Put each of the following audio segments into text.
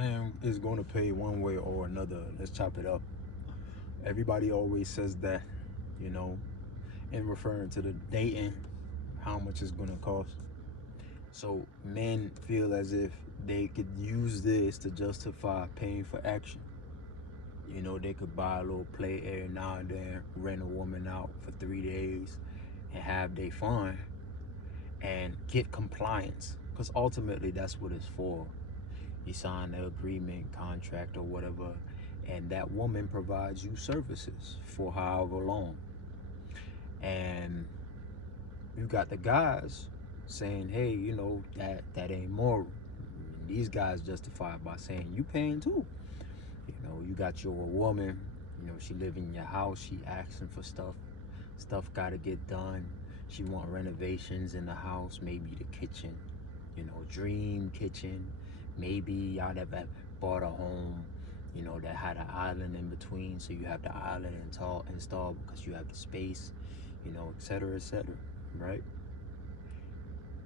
Man is going to pay one way or another. Let's chop it up. Everybody always says that, you know, in referring to the dating, how much it's going to cost. So men feel as if they could use this to justify paying for action. You know, they could buy a little play every now and then, rent a woman out for 3 days, and have their fun and get compliance. Because ultimately, that's what it's for. You sign the agreement, contract, or whatever, and that woman provides you services for however long. And you got the guys saying, hey, you know, that ain't moral. And these guys justify it by saying you paying too. You know, you got your woman, you know, she live in your house, she asking for stuff gotta get done. She want renovations in the house, maybe the kitchen, you know, dream kitchen. Maybe y'all have bought a home, you know, that had an island in between, so you have the island installed because you have the space, you know, etc., right?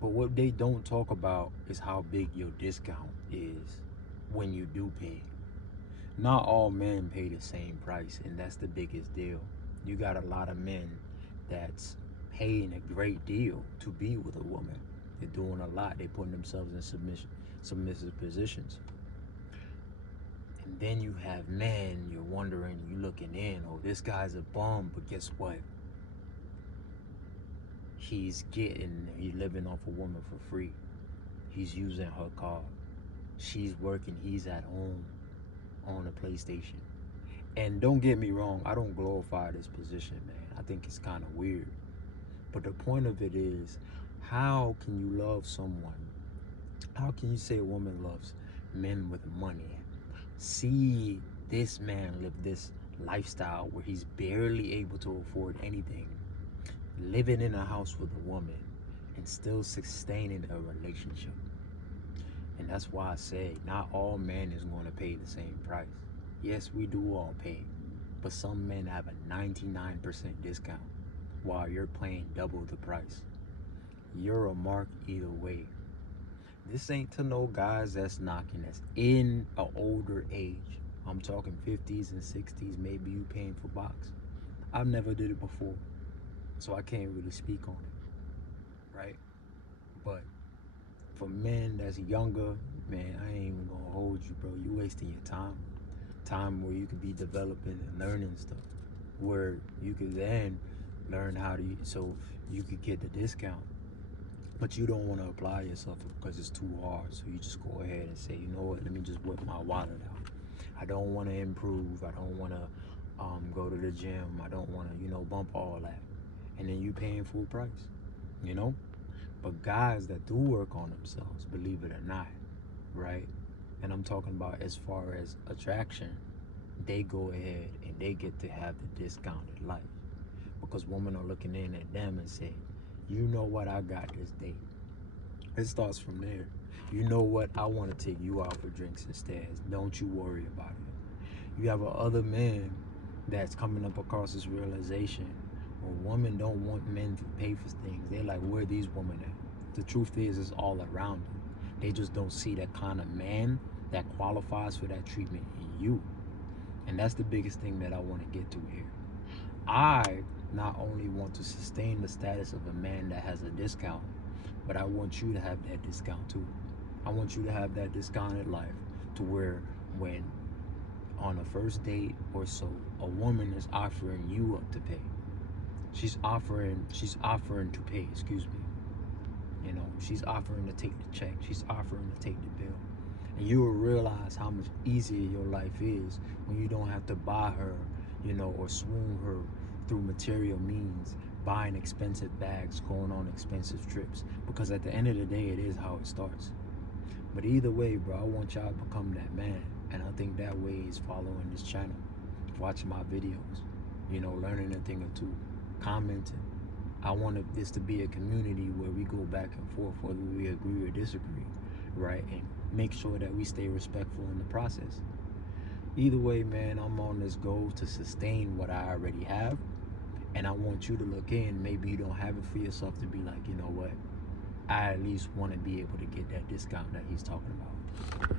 But what they don't talk about is how big your discount is when you do pay. Not all men pay the same price, and that's the biggest deal. You got a lot of men that's paying a great deal to be with a woman. They're doing a lot. They're putting themselves in submissive positions. And then you have men, you're wondering, you looking in, oh, this guy's a bum, but guess what? He's living off a woman for free. He's using her car. She's working, he's at home on a PlayStation. And don't get me wrong, I don't glorify this position, man. I think it's kind of weird. But the point of it is, how can you love someone? How can you say a woman loves men with money? See this man live this lifestyle where he's barely able to afford anything, living in a house with a woman, and still sustaining a relationship. And that's why I say not all men is going to pay the same price. Yes, we do all pay, but some men have a 99% discount while you're paying double the price. You're a mark either way. This ain't to no guys that's knocking, that's in an older age. I'm talking 50s and 60s, maybe you paying for box. I've never did it before, so I can't really speak on it, right? But for men that's younger, man, I ain't even gonna hold you, bro. You wasting your time. Time where you could be developing and learning stuff, where you could then learn how to, so you could get the discount. But you don't want to apply yourself because it's too hard. So you just go ahead and say, you know what, let me just whip my wallet out. I don't want to improve. I don't want to go to the gym. I don't want to, you know, bump all that. And then you paying full price, you know? But guys that do work on themselves, believe it or not, right? And I'm talking about as far as attraction, they go ahead and they get to have the discounted life. Because women are looking in at them and say, you know what, I got this date. It starts from there. You know what, I want to take you out for drinks instead. Don't you worry about it. You have other man that's coming up across this realization, well, women don't want men to pay for things. They're like, where are these women at? The truth is, it's all around them. They just don't see that kind of man that qualifies for that treatment in you. And that's the biggest thing that I want to get to here. I not only want to sustain the status of a man that has a discount, but I want you to have that discount too. I want you to have that discounted life to where when on a first date or so, a woman is offering you up to pay. She's offering to pay, excuse me. You know, she's offering to take the check. She's offering to take the bill. And you will realize how much easier your life is when you don't have to buy her, you know, or swoon her through material means, buying expensive bags, going on expensive trips. Because at the end of the day, it is how it starts. But either way, bro, I want y'all to become that man. And I think that way is following this channel, watching my videos, you know, learning a thing or two, commenting. I want this to be a community where we go back and forth, whether we agree or disagree, right? And make sure that we stay respectful in the process. Either way, man, I'm on this goal to sustain what I already have. And I want you to look in. Maybe you don't have it for yourself to be like, you know what? I at least want to be able to get that discount that he's talking about.